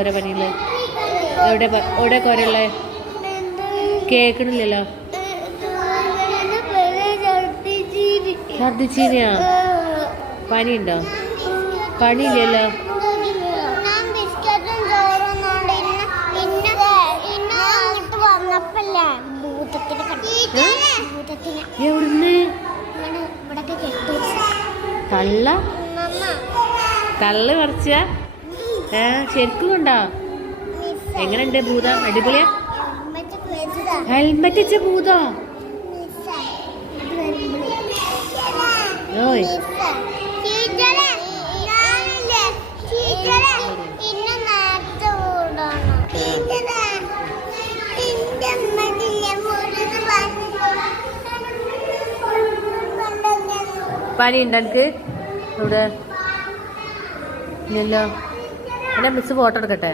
ഓരോ പനിയില്ലേ എവിടെ എവിടെ കുറയുള്ള കേക്കണില്ലല്ലോ. ഛർദിച്ചീനിയാ? പനിയുണ്ടോ? പനിയില്ലല്ലോ. എവിടുന്ന്? കള്ള കള്ള് പറിച്ച? ശരിക്കും കണ്ടോ? എങ്ങനെയുണ്ട് ഭൂതം? അടിപൊളിയാ? ഹെൽമെറ്റ് വെച്ച ഭൂതോ? ഓയ് പനി ഉണ്ടോ എനിക്ക്? ഇവിടെ ഇല്ലല്ലോ. എന്നാ മിസ് ഫോട്ടോ എടുക്കട്ടെ?